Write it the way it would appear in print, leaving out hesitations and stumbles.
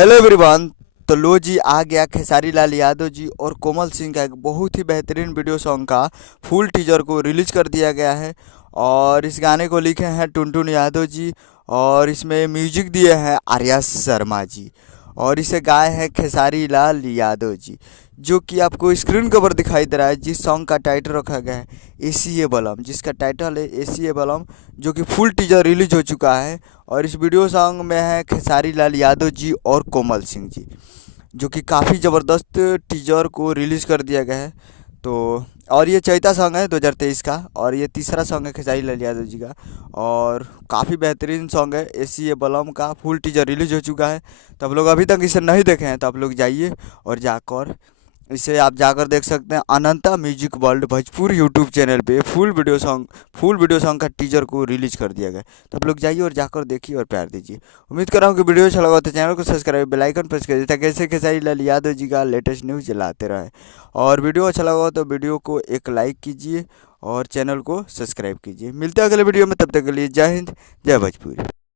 Hello everyone. तो लो जी आ गया खेसारी लाल यादव जी और कोमल सिंह का एक बहुत ही बेहतरीन वीडियो सॉन्ग का फुल टीजर को रिलीज कर दिया गया है। और इस गाने को लिखे हैं टुनटुन यादव जी और इसमें म्यूजिक दिए हैं आर्या शर्मा जी और इसे गाए हैं खेसारी लाल यादव जी। जो कि आपको स्क्रीन के ऊपर दिखाई दे रहा है, जिस सॉन्ग का टाइटल रखा गया है एसीए बलम, जिसका टाइटल है एसीए बलम, जो कि फुल टीजर रिलीज हो चुका है। और इस वीडियो सॉन्ग में है खेसारी लाल यादव जी और कोमल सिंह जी, जो कि काफ़ी ज़बरदस्त टीजर को रिलीज़ कर दिया गया है। तो और ये चौथा सॉन्ग है 2023 का और ये तीसरा सॉन्ग है खेसारी लाल यादव जी का। और काफ़ी बेहतरीन सॉन्ग है एसीए बलम का, फुल टीजर रिलीज हो चुका है। तो आप लोग अभी तक इसे नहीं देखे हैं तो आप लोग जाइए और जाकर इसे आप जाकर देख सकते हैं। Ananta music world Bhojpur YouTube channel पे फुल वीडियो सॉन्ग का टीजर को रिलीज कर दिया गया। तो आप लोग जाइए और जाकर देखिए और प्यार दीजिए। उम्मीद कर रहा हूँ कि वीडियो अच्छा लगा तो चैनल को सब्सक्राइब बेल आइकन प्रेस कर दीजिए ताकि ऐसे खेसारी लाल यादव जी का लेटेस्ट न्यूज़ चलाते रहे। और वीडियो अच्छा लगा तो वीडियो को एक लाइक कीजिए और चैनल को सब्सक्राइब कीजिए। मिलते हैं अगले वीडियो में, तब तक के लिए जय हिंद जय भोजपुरी।